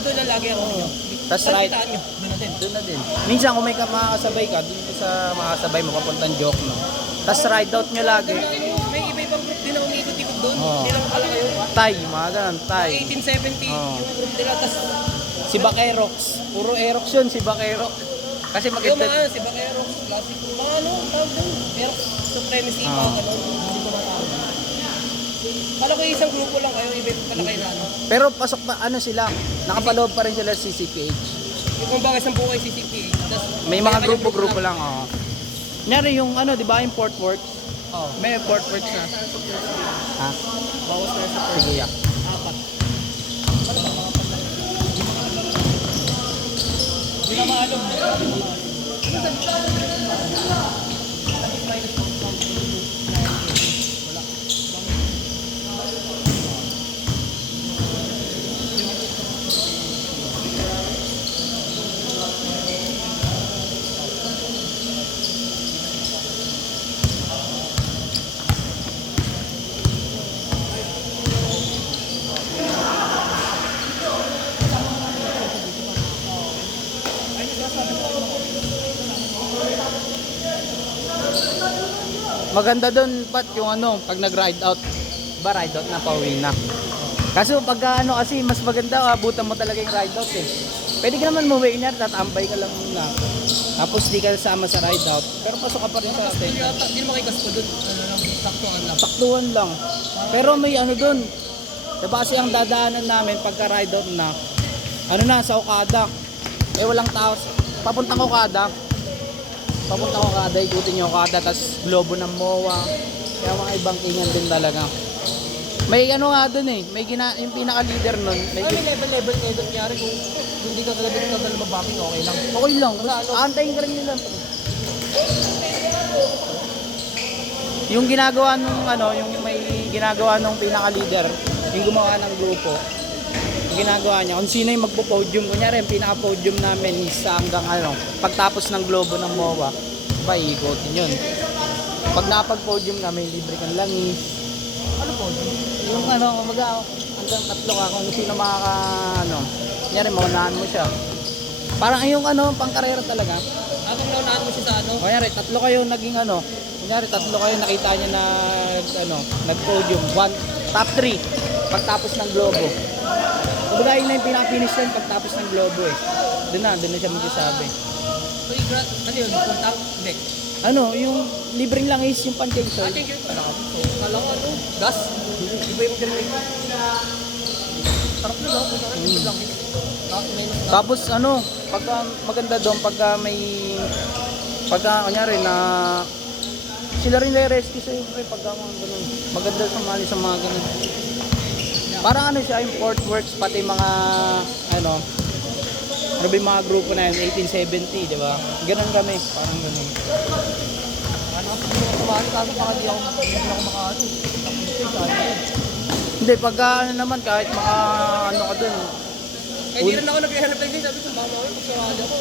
doon lang lagi ako ninyo. Tas Saan right. kitaan nyo? Doon na din. Doon na din. Minsan kung may makakasabay ka, dito sa makakasabay mo papuntang joke, no? Tas ride out nyo lagi. May iba-ibang group din na umiikot-ikot doon. Oo. Hindi lang pala kayo. Tay, mga ganun, tay. 1870 Oo. yung group nila. Tapos Si Bakerox. Puro Aerox yun, si Bakerox. Kasi yung maganda. mga si Bakero, classic. Mga ano, tawag doon. Aerox Supremacy, mga Oo. ganun. Hindi ko matawag. Kala ko isang grupo lang kayo, iba-iba pala kayo na ano. Pero pasok pa, ano sila, nakapaloob pa rin sila sa CCPH. Yung kung bakit isang buhay CCP. Tas, May mga kanya-kanya grupo-grupo lang, oh. Nyari yung ano, di ba, yung Port Works? Oo. May Port Works na. Ha? Bawas na sa first. Sige, ya. Apat. Hindi na maalog. Maganda doon, Pat, yung ano, pag nag-ride out. Ba, ride out na, pauwi na. Kaso pag ano kasi, mas maganda, abutan mo talaga yung ride out eh. Pwede ka naman umuwi niya, tatambay ka lang muna. Tapos di ka sama sa ride out. Pero pasok ka pa rin sa atin. Hindi naman kayo gasto doon. Ano lang, saktuan lang. Saktuhan lang. Pero may ano doon. Diba kasi ang dadaanan namin pagka ride out na, ano na, sa Okada. Eh walang tao. Papuntang Okada. Papuntang Okada, ikutin yung Okada, tas globo ng MOA. Kaya mga ibang kinyan din talaga. May ano nga doon eh, may yung pinaka-leader nun. May May level-level kayo doon. Kaya kung hindi ka kagad magbacking, okay lang. okay lang, aantayin ka rin nila. Yung ginagawa nung ano, yung may ginagawa nung pinaka-leader, yung gumawa ng grupo, yung ginagawa niya, kung sino yung magpo-podium, kunyari yung pinaka-podium namin is hanggang ano, pagtapos ng globo ng MOA, ba, iikotin yun. Pag napag-podium kami, libre kang langis. Ano po? Yung ano, hanggang tatlo ka, kung sino makaka, ano, kunyari, maunahan mo siya. Parang yung ano, pangkarera talaga. Kung naunahan mo siya sa ano, Kunyari, tatlo kayo naging ano, kunyari, tatlo kayo nakita niya na, ano, nag-podium, top 3, pagtapos ng globo. Kumbaga yun na yung pinaka-finish line pagtapos ng globo eh. Doon na siya magsasabi. so ano yun, contact, back. Ano, yung libreng langis yung pancake Ating yun, ano ka? Kala ko ano, gas. Iba yung ganun. Sarap na lang, kung saan yung lang. Tapos ano, pagka maganda doon, pagka may, pagka kunyari na, sila rin na-rescue sa'yo, pagka mga ganun. Maganda sumali sa mga ganun. Parang ano siya, yung Port Works, pati mga, ano ba yung mga grupo na yun, 1870, di ba? Ganun kami, parang ganun. Ano, hindi ko kumahal kasi baka di ako makaano. Hindi, pagka ano naman, kahit mga ano ka dun. Kaya di rin ako nag-rehanap lang din, sabi ko, baka mawin, pag sumali ako.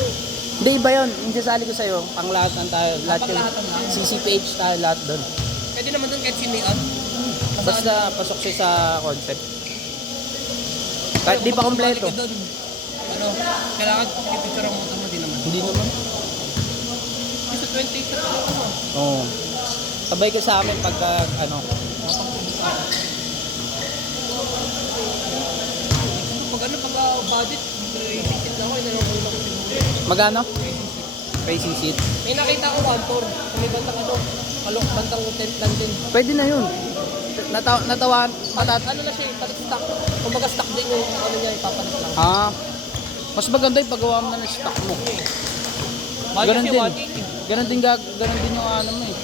Hindi, iba yun. Yung sasali ko sa'yo, pang lahat ng tayo. Lahat yung Panglahatan lang? CCPH tayo, lahat dun. Pwede naman doon kahit sinian. Basta pasok siya sa concept. Kahit di pa kompleto. Ano, kailangan pipicture ang motor mo, di naman. Hindi naman. Kasi 28 na lang ako. Oo. Sabay ka sa amin pagka, ano. Pag ano, pag budget, ticket na ako, inanong ko lang siguro. Magano? Racing seat. May nakita ko 1-4. May bantang ano, bantang tent lang din. Pwede na yun. Natawan. Ano na siya, palit stock. Kumbaga stock din yung ano niya, ipapalit lang. Mas maganda yung paggawa mo na ng stock mo. Mahal Ganun kasi din. 180. Ganun din yung ano mo eh.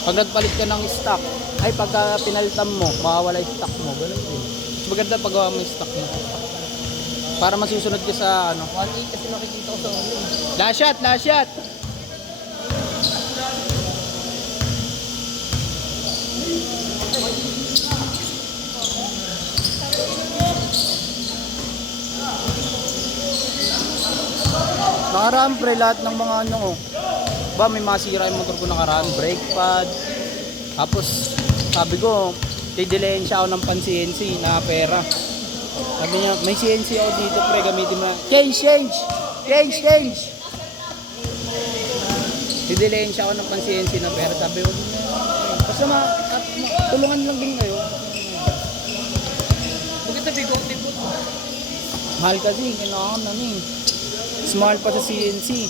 Pag nagpalit ka ng stock, ay pagka pinalitan mo, mawawala yung stock mo. Ganun din. Mas maganda paggawa mo yung stock mo. Para masusunod ka sa ano. 1.8 kasi nakikita ko sa ano. Last shot, last shot! Nakaraan pre, lahat ng mga ano ko. Ba, may masira yung motor ko nakaraan. Brake pad. Tapos, sabi ko, didelayin siya ako ng pan-CNC na pera. Sabi niya, may CNC ako dito pre, gamitin mo na. Change! Didilayin siya ako ng pan-CNC na pera. Sabi ko, basta tulungan lang din kayo. Bakit na bigot din po? Mahal kasi, kailangan na eh. Small pa sa CNC.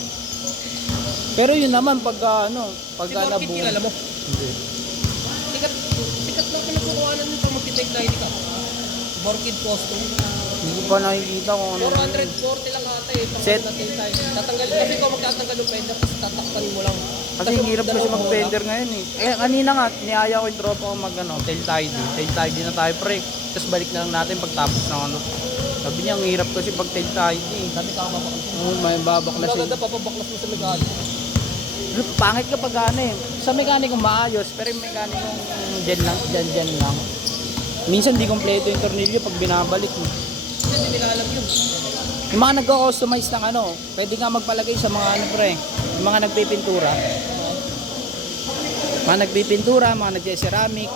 Pero yun naman, pagka Si Borkit, kilala mo? Hindi. Sikat lang pinagkukuhanan nito mag-take tayo ka. Borkit Custom. Hindi ko pa nakikita kung ano. 440 lang ata eh. Set? Tatanggalin kasi ikaw magtatanggal yung fender tapos tatakpan mo lang. Kasi hirap kasi mag-fender ngayon eh. Eh, kanina nga, niyaya ko yung tropa ko tail tidy. Tail tidy na tayo pre. Tapos balik na lang natin pagtapos ng ano. Sabi niya, ang hirap kasi pag tail tidy. Dami ka babaklas. Oo, may babaklas Maganda papabaklas mo sa megano. Pangit kapag eh. Sa mekaniko maayos, pero yung mekaniko dyan lang. Minsan di kompleto yung tornilyo pag binabalik mo. Hindi nila alam yun. Yung mga nagko-customize ng pwede nga magpalagay sa mga pre, yung mga nagpipintura. Mga nagpipintura, mga nagse-ceramic.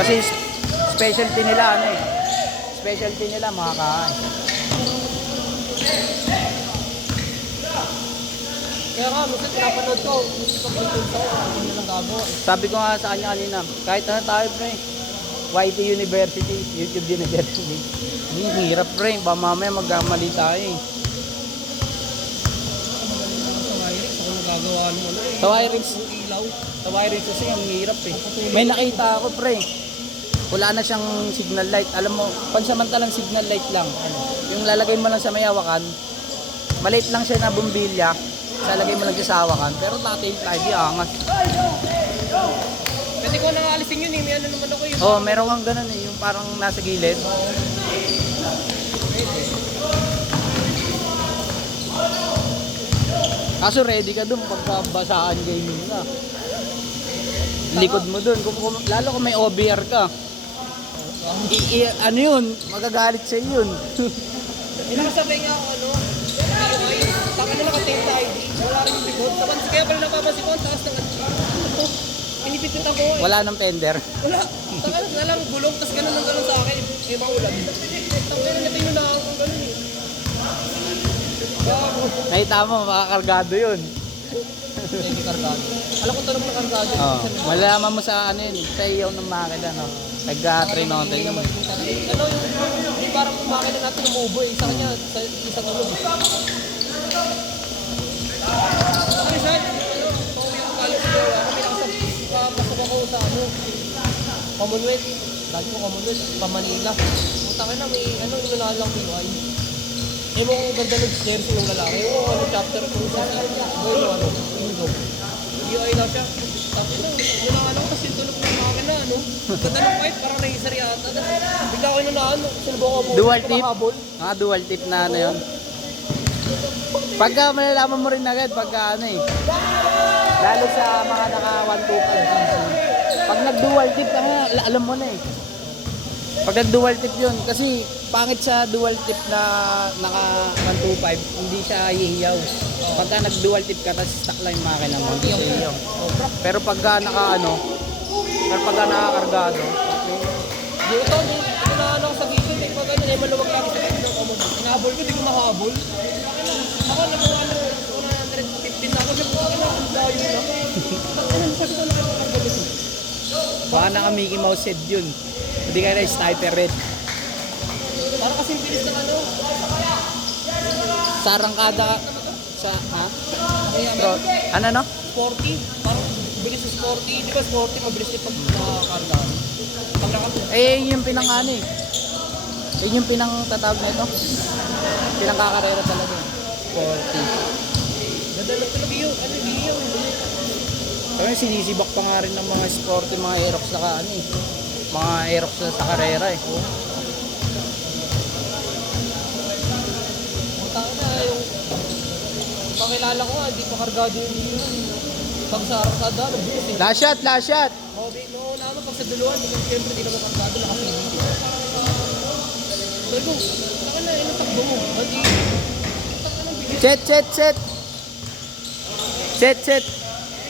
Kasi specialty nila specialty nila mga kahay. Kaya nga, minsan pinapanood ko, minsan pag nagpunta ko, ano nilang gagawa. Sabi ko nga sa kanya kanina, kahit ano tayo pre, YT University, YouTube University. Hindi, hirap pre, ba mamaya magkamali tayo eh. Sa wiring, ako nagagawa ng ano eh. Sa wirings, Ang ilaw. sa wirings kasi ang hirap eh. May nakita ako pre, wala na siyang signal light. Alam mo, pansamantalang signal light lang. Yung lalagay mo lang sa may hawakan, maliit lang siya na bumbilya, lalagay mo lang siya sa hawakan, pero tatil tayo, di angas. Pwede ko nang alisin yun eh, may ano naman ako yun. Oh, meron kang ganun eh, yung parang nasa gilid. Kaso ready ka dun pagkabasaan gaming na. Likod mo dun, lalo kung may OBR ka. Ano yun, magagalit sa yun. Inakasabay nga ako POI, saka na naka-tape ID, wala rin yung bigot. Kaya pala napapansin ko, ang taas ng ito, pinipipit ako eh. Wala nang fender. Wala, saka na lang gulong, tas ganun ng ganun sa akin, eh maulan. Tangin na natin yung nakakong ganun eh. Gago. Nakita mo, makakargado yun. Hindi kargado. Alam ko tanong na kargado. Oh, malalaman mo sa ano yun, sa iyaw ng makina, no? Nag-train on Hindi naman yung yung parang yung makina natin umubo eh. Sa kanya, sa isang ano. Ay, saan? Pauwi yung college ko. May nakapasok ako sa Commonwealth. Lagi ko Commonwealth, pa Manila. Putangin na, may inulalang POI. Eh mo kung ganda ng jersey ng lalaki. Yung chapter ko sa boy no Indo. POI daw siya. Tapos na, kasi yung tulog ng makina, Ganda ng pipe, parang racer yata. Bigla ko sinubo ko Dual tip? Dual tip na yun. Pagka malalaman mo rin agad, lalo sa mga naka 125cc. Pag nag-dual tip, alam mo na eh. Pag nag-dual tip yun, kasi pangit sa dual tip na naka 125, hindi siya hihiyaw. Pagka nag-dual tip ka, tapos stuck lang yung makina mo, hindi siya hihiyaw. Pero pagka nakakargado, Dito, hindi sa gilid eh. Pag ganyan, maluwag lagi sa gilid ng Commonwealth. Hinahabol ko, di ko mahabol. Ako, nagawa na 115 na ako. Sabi ko, ang layo na. Sabi ko, nakakagalit. baka naka Mickey Mouse head yun. Hindi ka na sniper red. Parang kasing bilis ng Sa arangkada sa, ano? Sporty. Parang bilis sa sporty. Di ba sporty, mabilis din pag nakakarga. Pag nakakarga. Yun yung pinang-ano eh. Yun yung pinang-tatawag na ito. Pinang-kakarera talaga. 40. Ganda lang talaga yun. Yun? Kaya sinisibak pa nga rin ng mga sporty, mga Aerox na mga Aerox sa karera eh. Tama na yung pakilala ko nga, hindi pa kargado yung pag sa arkada, nagbukas eh. Last shot! Noong naman pag sa duluhan, because siyempre di naman kargado, nakapili. Sabi ko, saka na, takbo mo. Hindi, taka ng bilis. Set!